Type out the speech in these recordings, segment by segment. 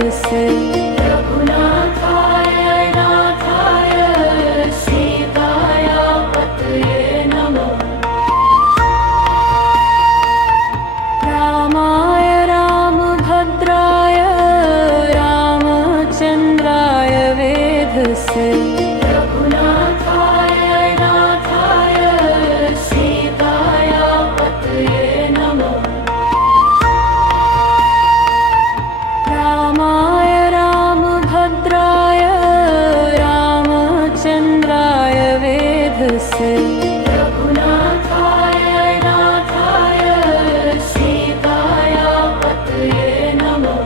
से। रघुनाथाय नाथाय सीताया पतये नमः। रामाय रामभद्राय रामचन्द्राय वेधसे। रघुनाथाय नाथाय सीताया पतये नमः। रामाय रामभद्राय रामचन्द्राय वेधसे। रघुनाथाय नाथाय सीताया पतये नमः।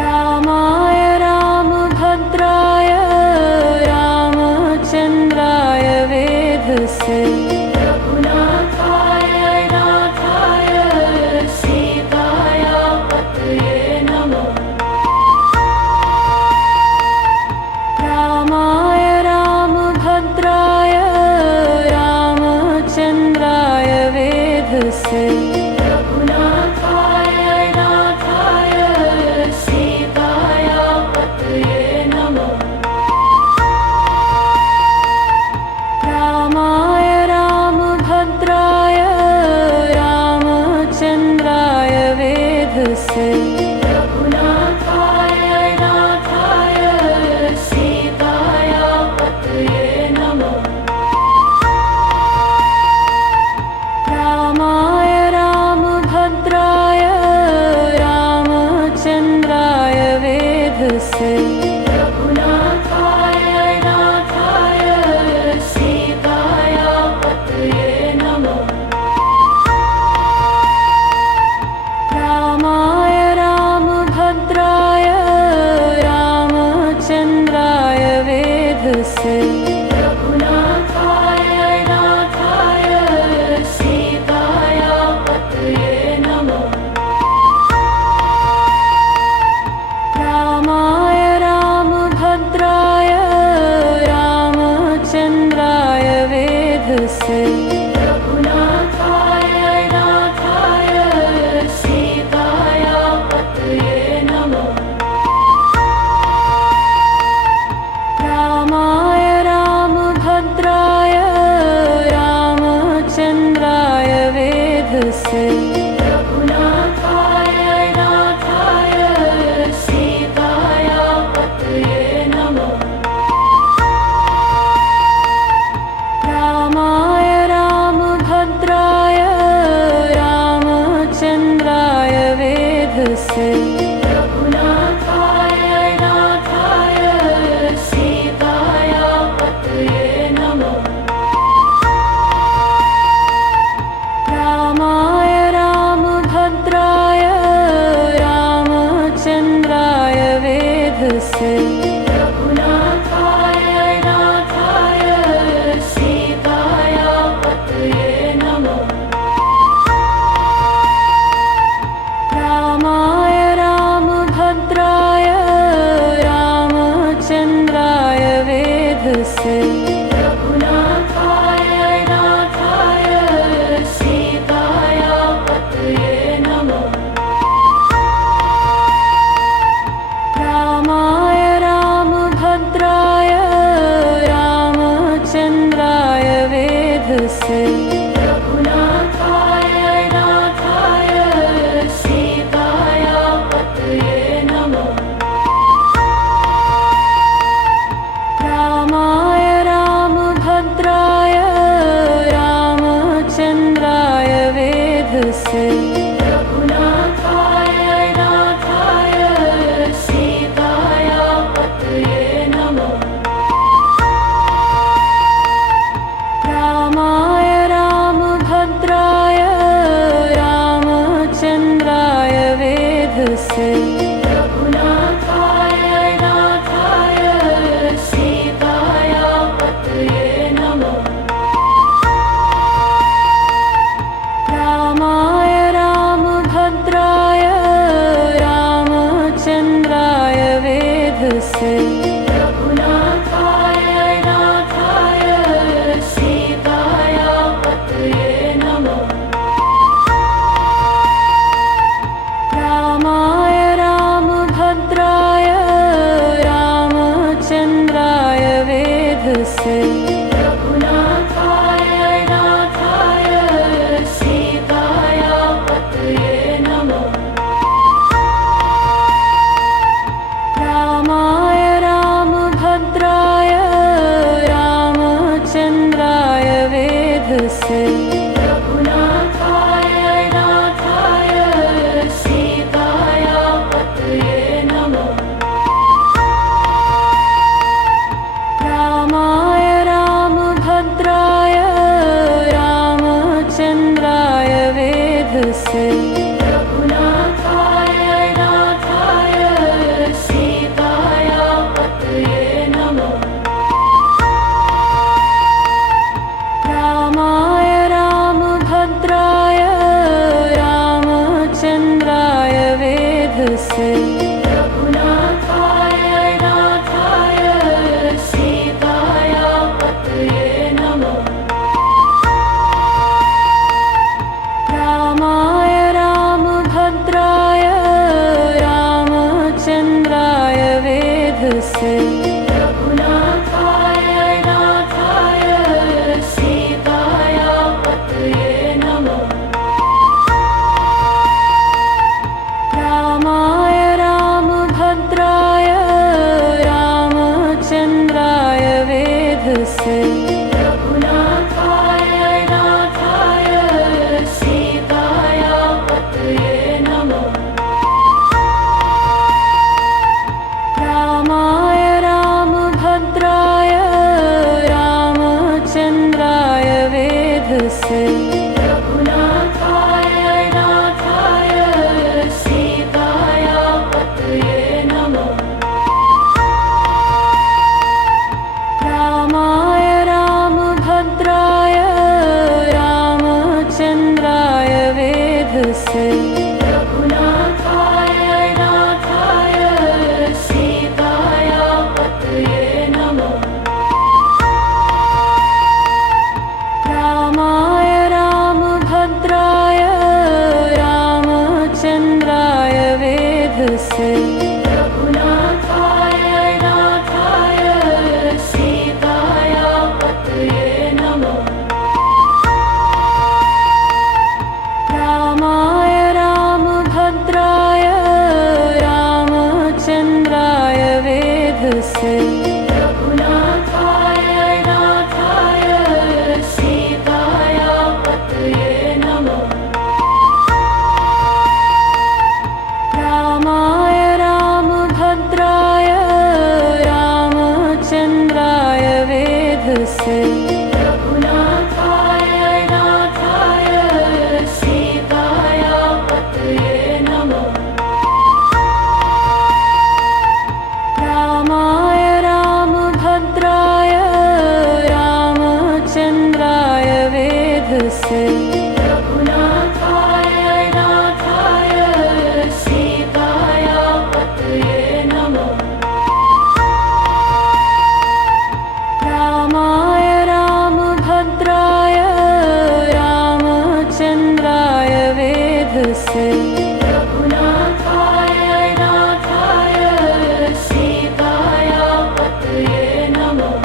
रामाय रामभद्राय रामचन्द्राय वेधसे। रघुनाथाय नाथाय सीताया पतये नमः। रामाय रामभद्राय रामचन्द्राय वेधसे। रघुनाथाय नाथाय सीताया पतये नमः। रामाय रामभद्राय रामचन्द्राय वेधसे। रघुनाथाय नाथाय सीताया पतये नमः। रामाय रामभद्राय रामचन्द्राय वेधसे। रघुनाथाय नाथाय सीताया पतये नमः। रामाय रामभद्राय रामचन्द्राय वेधसे। रघुनाथाय नाथाय सीताया पतये नमः। रामाय रामभद्राय रामचन्द्राय वेधसे। रघुनाथाय नाथाय सीताया पतये नमः। रामाय रामभद्राय रामचन्द्राय वेधसे। रघुनाथाय नाथाय सीताया पतये नमः। रामाय रामभद्राय रामचन्द्राय वेधसे। रघुनाथाय नाथाय सीताया पतये नमः। रामाय रामभद्राय रामचन्द्राय वेधसे। रघुनाथाय नाथाय सीताया पतये नमः। रामाय रामभद्राय रामचन्द्राय वेधसे। रघुनाथाय नाथाय सीताया पतये नमः। रामाय रामभद्राय रामचन्द्राय वेधसे। रघुनाथाय नाथाय सीताया पतये नमः। रामाय रामभद्राय रामचन्द्राय वेधसे। रघुनाथाय नाथाय सीताया पतये नमः। रामाय रामभद्राय रामचन्द्राय वेधसे। रघुनाथाय नाथाय सीताया पतये नमः। रामाय राम से रघुनाथाय नाथाय सीताया पतये नमः रामाय रामभद्राय रामचन्द्राय वेधसे रघुनाथाय नाथाय सीताया पतये नमः रामाय रामभद्राय रामचन्द्राय वेधसे रघुनाथाय नाथाय सीताया पतये नमः रामाय रामभद्राय रामचन्द्राय वेधसे रघुनाथाय नाथाय सीताया पतये नमः रामाय रामभद्राय रामचन्द्राय वेधसे रघुनाथाय नाथाय सीताया पतये नमः रामाय रामभद्राय रामचन्द्राय वेधसे रघुनाथाय नाथाय सीताया पतये नमः रामाय रामभद्राय रामचन्द्राय वेधसे रघुनाथाय नाथाय सीताया पतये नमः रामाय रामभद्राय रामचन्द्राय वेधसे रघुनाथाय नाथाय सीताया पतये नमः रामाय रामभद्राय रामचन्द्राय वेधसे रघुनाथाय नाथाय सीताया पतये नमः रामाय रामभद्राय रामचन्द्राय वेधसे रघुनाथाय नाथाय सीताया पतये नमः रामाय रामभद्राय रामचन्द्राय वेधसे रघुनाथाय नाथाय सीताया पतये नमः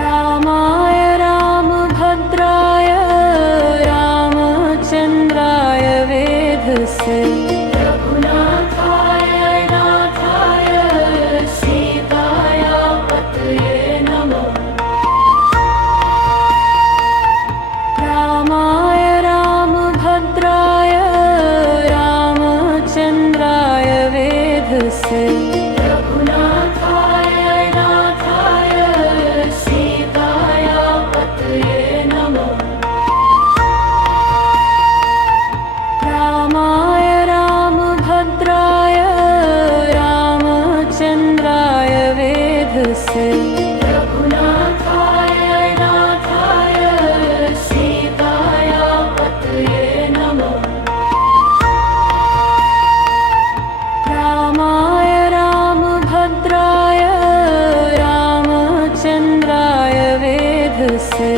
रामाय रामभद्राय रामचन्द्राय वेधसे रघुनाथाय नाथाय सीताया पतये नमः रामाय रामभद्राय रामचन्द्राय वेधसे रघुनाथाय नाथाय सीताया पतये नमः रामाय रामभद्राय रामचन्द्राय वेधसे रघुनाथाय नाथाय सीताया पतये नमः रामाय रामभद्राय रामचन्द्राय वेधसे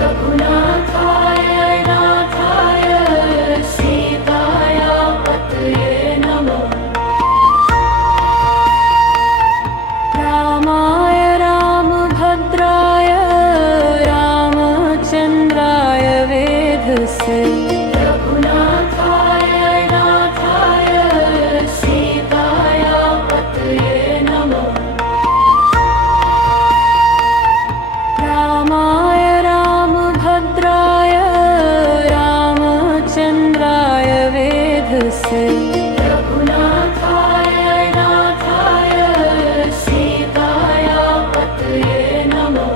रघुनाथाय नाथाय सीताया पतये नमः रामाय रामभद्राय रामचन्द्राय वेधसे रघुनाथाय नाथाय सीताया पतये नमः रामाय रामभद्राय रामचन्द्राय वेधसे रघुनाथाय नाथाय सीताया पतये नमः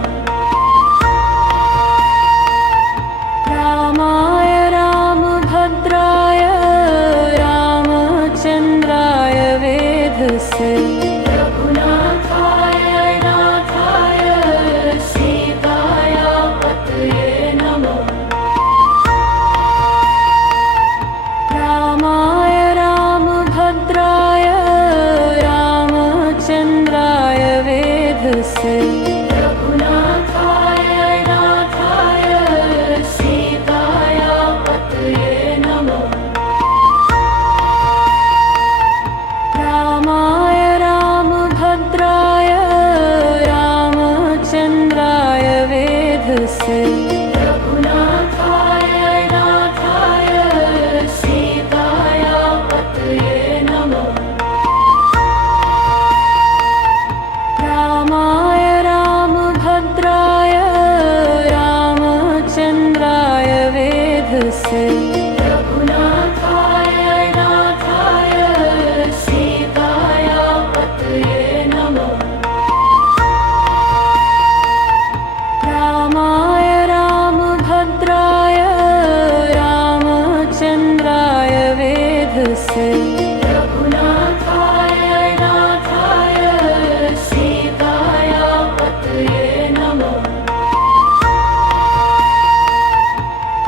से रघुनाथाय नाथाय सीताया पतये नमः रामाय रामभद्राय रामचन्द्राय वेधसे रघुनाथाय नाथाय सीताया पतये नमः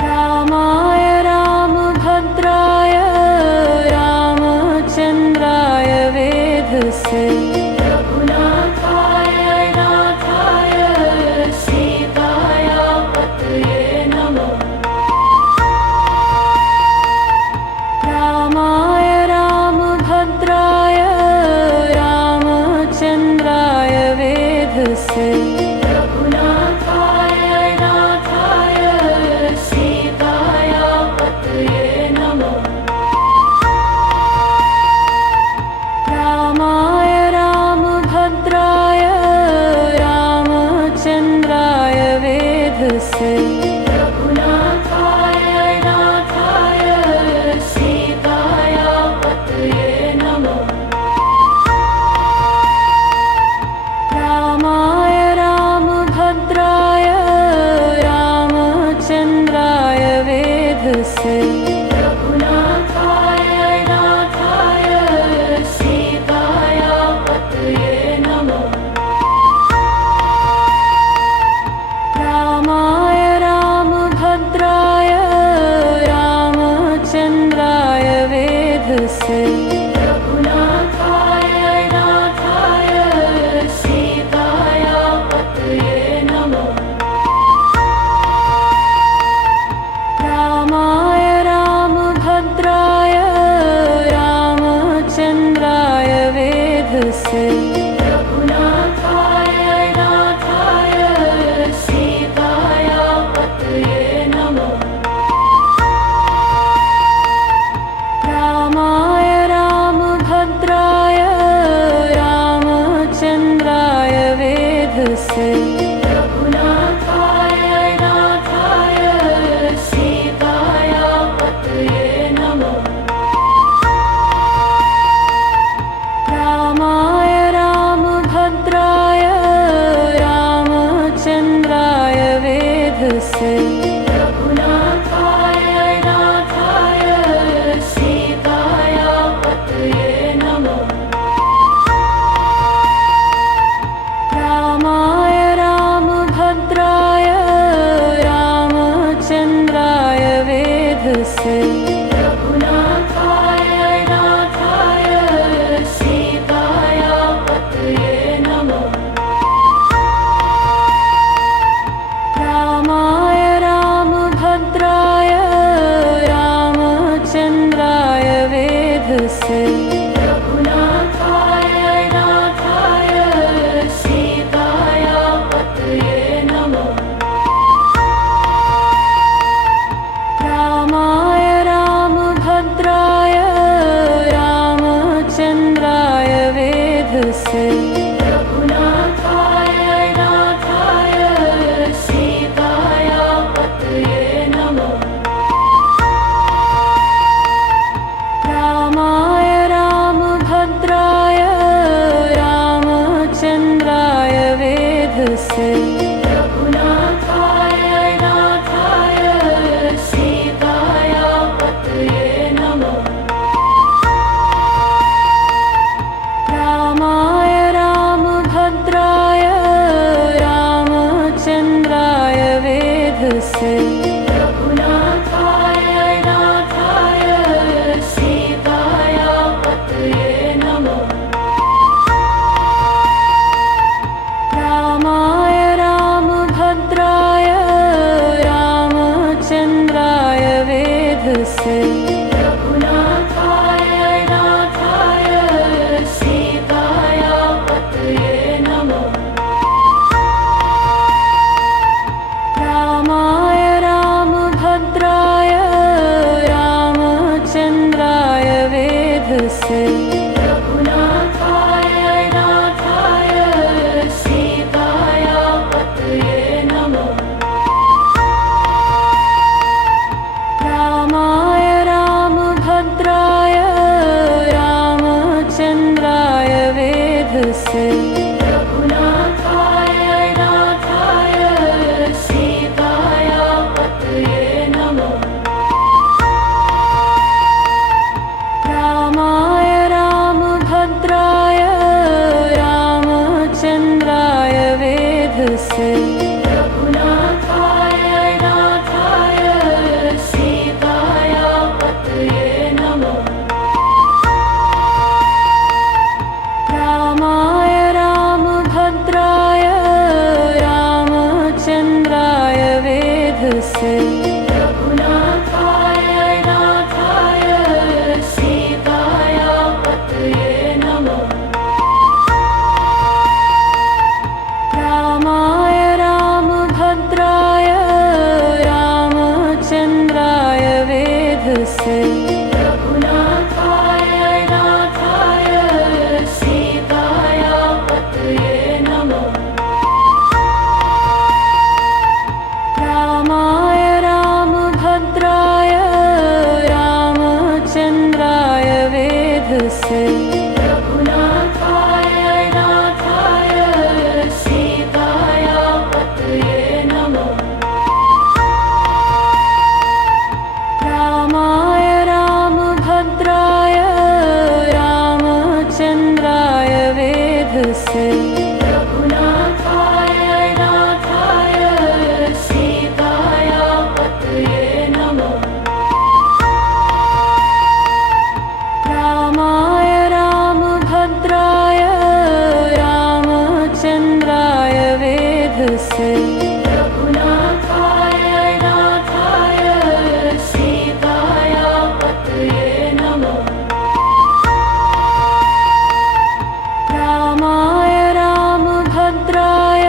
रामाय रामभद्राय रामचन्द्राय वेधसे रघुनाथाय नाथाय सीताया पतये नमः रामाय रामभद्राय रामचन्द्राय वेधसे रघुनाथाय नाथाय सीताया पतये नमः रामाय रामभद्राय रामचन्द्राय वेधसे रघुनाथाय नाथाय सीताया पतये नमः रामाय रामभद्राय रामचन्द्राय वेधसे रघुनाथाय नाथाय सीताया पतये नमः रामाय रामभद्राय रामचन्द्राय वेधसे रघुनाथाय नाथाय सीताया पतये नमः रामाय रामभद्राय रामचन्द्राय वेधसे रघुनाथाय नाथाय सीताया पतये नमः रामाय रामभद्राय रामचन्द्राय वेधसे रघुनाथाय नाथाय सीताया पतये नमः रामाय रामभद्राय रामचन्द्राय वेधसे रघुनाथाय नाथाय सीताया पतये नमः रामाय रामभद्राय रामचन्द्राय वेधसे रघुनाथाय नाथाय सीताया पतये नमः रामाय रामभद्राय रामचन्द्राय वेधसे रघुनाथाय नाथाय सीताया पतये नमः रामाय रामभद्राय रामचन्द्राय वेधसे रघुनाथाय नाथाय सीताया पतये नमः रामाय रामभद्राय रामचन्द्राय वेधसे रघुनाथाय नाथाय सीताया पतये नमः रामाय रामभद्राय रामचन्द्राय वेधसे रघुनाथाय नाथाय सीताया पतये नमः रामाय रामभद्राय रामचन्द्राय वेधसे रघुनाथाय नाथाय सीताया पतये नमः रामाय रामभद्राय रामचन्द्राय वेधसे रघुनाथाय नाथाय सीताया पतये नमः रघुनाथाय नाथाय सीताया पतये नमः रामाय रामभद्राय रामचन्द्राय वेधसे रघुनाथाय नाथाय सीताया पतये नमः रामाय रामभद्राय रामचन्द्राय वेधसे रघुनाथाय नाथाय सीताया पतये नमः रामाय रामभद्राय रामचन्द्राय वेधसे रघुनाथाय नाथाय सीताया पतये नमः रामाय रामभद्राय रामचन्द्राय वेधसे रघुनाथाय नाथाय सीताया पतये नमः रामाय रामभद्राय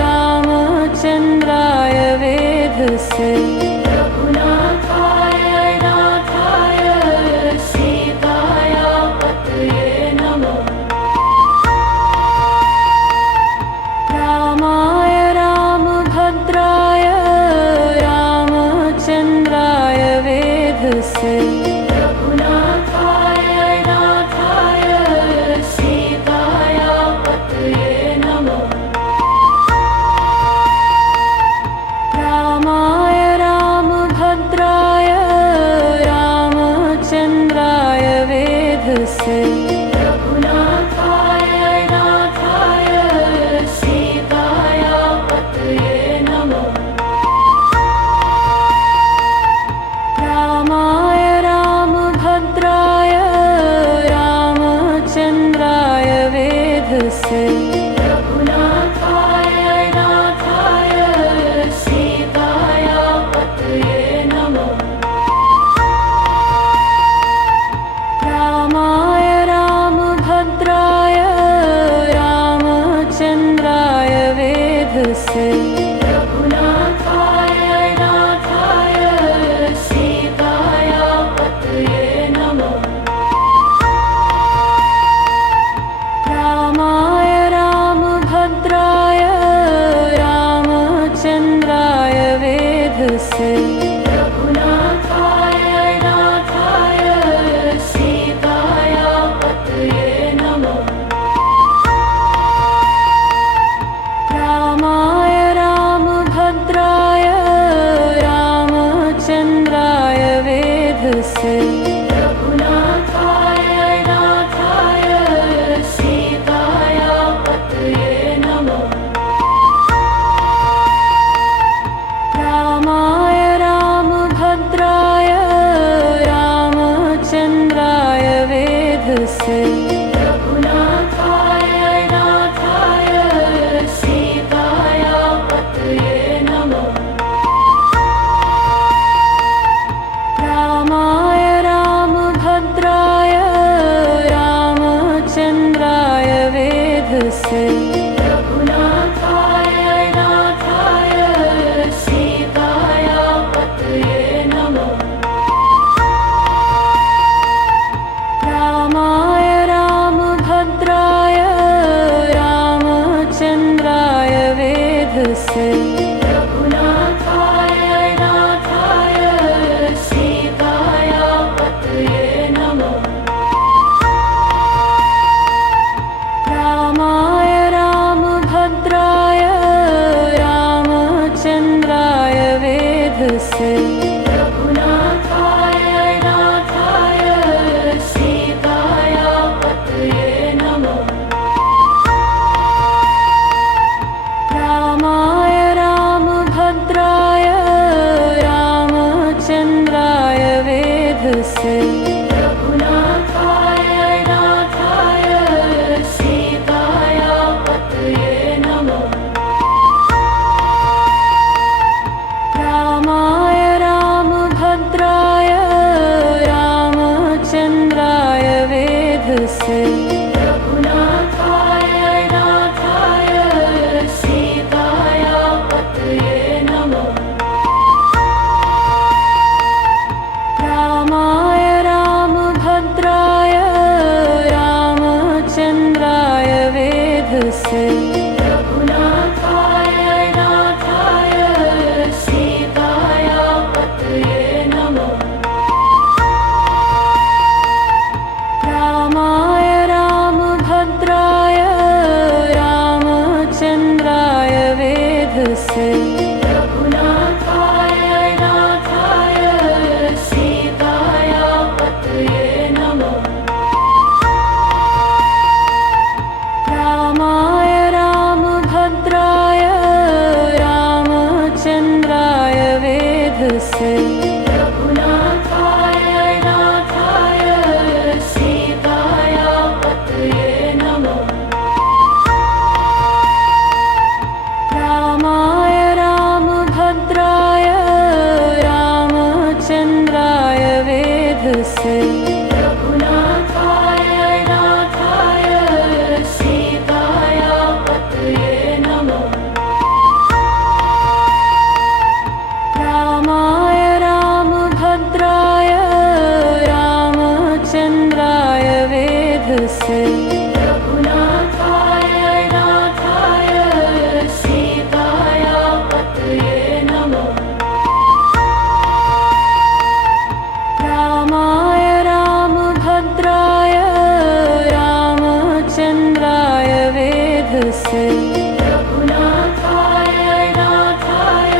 रामचन्द्राय वेधसे रघुनाथाय नाथाय सीताया पतये नमः रामाय रामभद्राय रामचन्द्राय वेधसे रघुनाथाय नाथाय सीताया पतये नमः रामाय रामभद्राय रामचन्द्राय वेधसे रघुनाथाय नाथाय सीताया पतये नमः रामाय रामभद्राय रामचन्द्राय वेधसे रघुनाथाय नाथाय सीताया पतये नमः रामाय रामभद्राय रामचन्द्राय वेधसे रघुनाथाय नाथाय सीताया पतये नमः रामाय रामभद्राय रामचन्द्राय वेधसे रघुनाथाय नाथाय सीताया पतये नमः रामाय रामभद्राय रामचन्द्राय वेधसे रघुनाथाय नाथाय सीताया पतये नमः रामाय रामभद्राय वेधसे रघुनाथाय नाथाय सीताया पतये नमः रामाय रामभद्राय रामचन्द्राय वेधसे रघुनाथाय नाथाय सीताया पतये नमः रामाय रामभद्राय रामचन्द्राय वेधसे रघुनाथाय नाथाय सीताया पतये नमः रामाय रामभद्राय रामचन्द्राय वेधसे रघुनाथाय नाथाय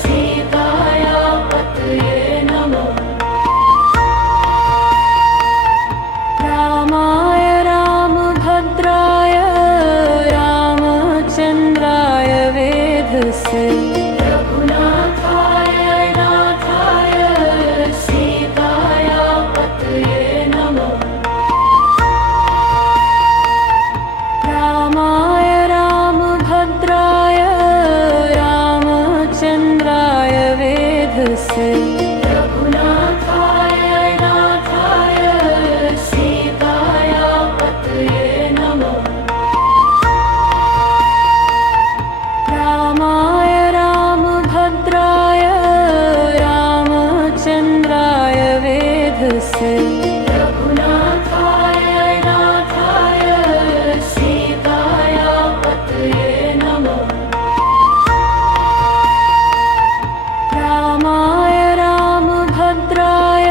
सीताया पतये नमः रामाय रामभद्राय रामचन्द्राय वेधसे रघुनाथाय नाथाय सीताया पतये नमः रामाय रामभद्राय रामचन्द्राय वेधसे रघुनाथाय नाथाय सीताया पतये नमः रामाय रामभद्राय रामचन्द्राय वेधसे रघुनाथाय नाथाय सीताया पतये नमः रामाय रामभद्राय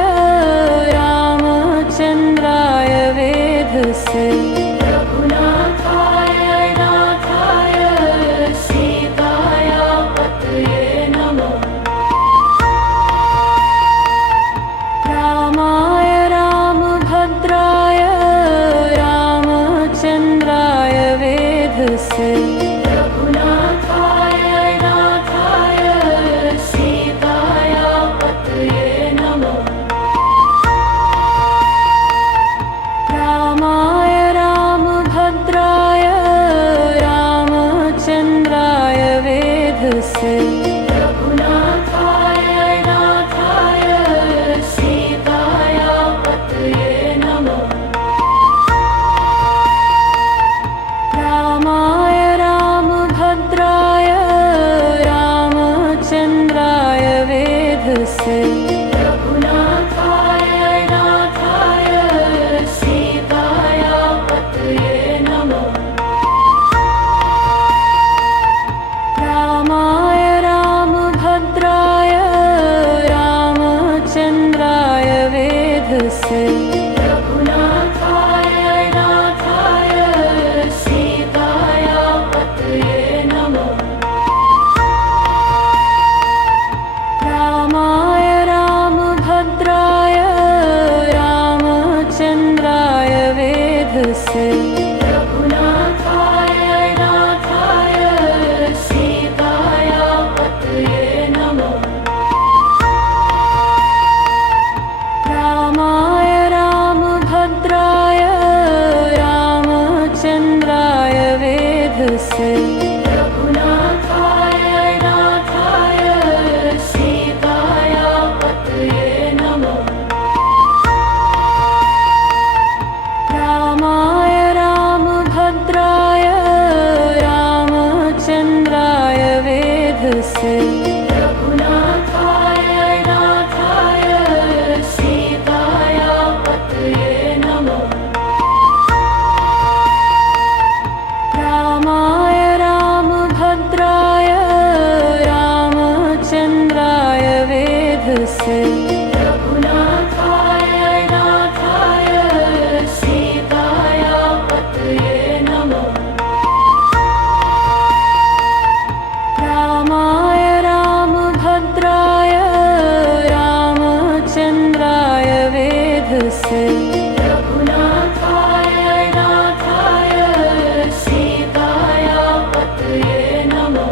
रामचन्द्राय वेधसे रघुनाथाय नाथाय सीताया पतये नमः रामाय रामभद्राय रामचन्द्राय वेधसे रघुनाथाय नाथाय सीताया पतये नमः रामाय रामभद्राय रामचन्द्राय वेधसे रघुनाथाय नाथाय सीताया पतये नमः रामाय रामभद्राय रामचन्द्राय वेधसे रघुनाथाय नाथाय सीताया पतये नमः रामाय रामभद्राय रामचन्द्राय वेधसे रघुनाथाय नाथाय सीताया पतये नमः रामाय रामभद्राय रामचन्द्राय वेधसे रघुनाथाय नाथाय सीताया पतये नमः रामाय रामभद्राय रामचन्द्राय वेधसे रघुनाथाय नाथाय सीताया पतये नमः रामाय रामभद्राय रामचन्द्राय वेधसे रघुनाथाय नाथाय सीताया पतये नमः रामाय रामभद्राय रामचन्द्राय वेधसे रघुनाथाय नाथाय सीताया पतये नमः रामाय रामभद्राय रामचन्द्राय वेधसे रघुनाथाय नाथाय सीताया पतये नमः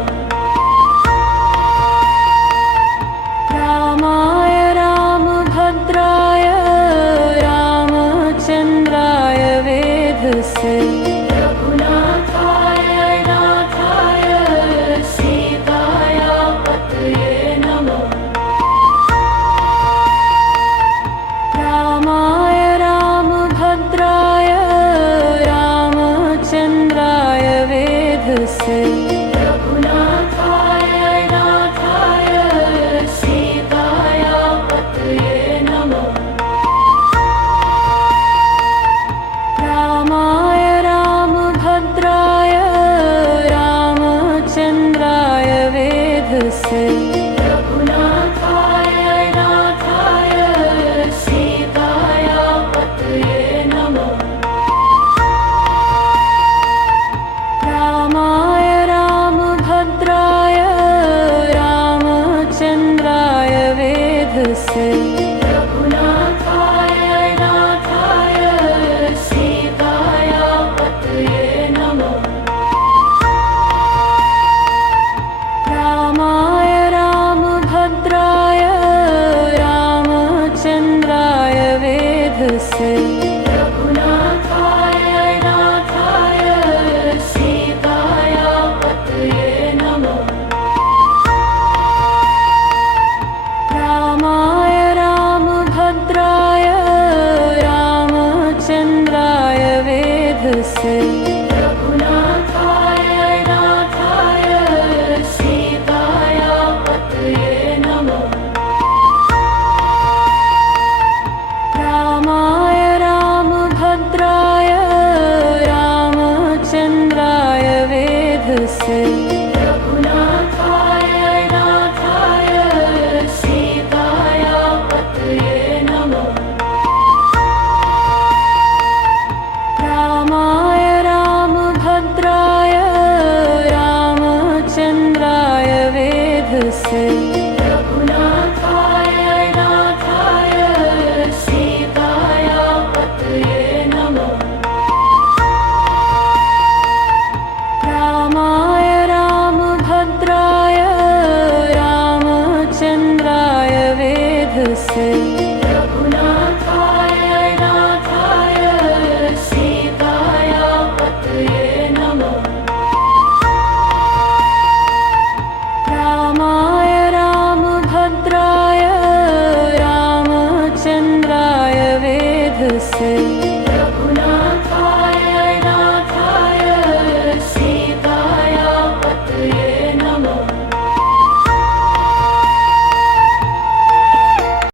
वेधसे रघुनाथाय नाथाय सीताय पतये नमः रामाय रामभद्राय रामचन्द्राय वेधसे रघुनाथाय नाथाय सीताय पतये नमः रामाय रामभद्राय रामचन्द्राय वेधसे रघुनाथाय नाथाय सीताय पतये नमः रामाय रामभद्राय रामचन्द्राय वेधसे रघुनाथाय नाथाय सीताय पतये नमः रामाय रामभद्राय रामचन्द्राय वेधसे रघुनाथाय नाथाय सीताय पतये नमः रामाय रामभद्राय रामचन्द्राय वेधसे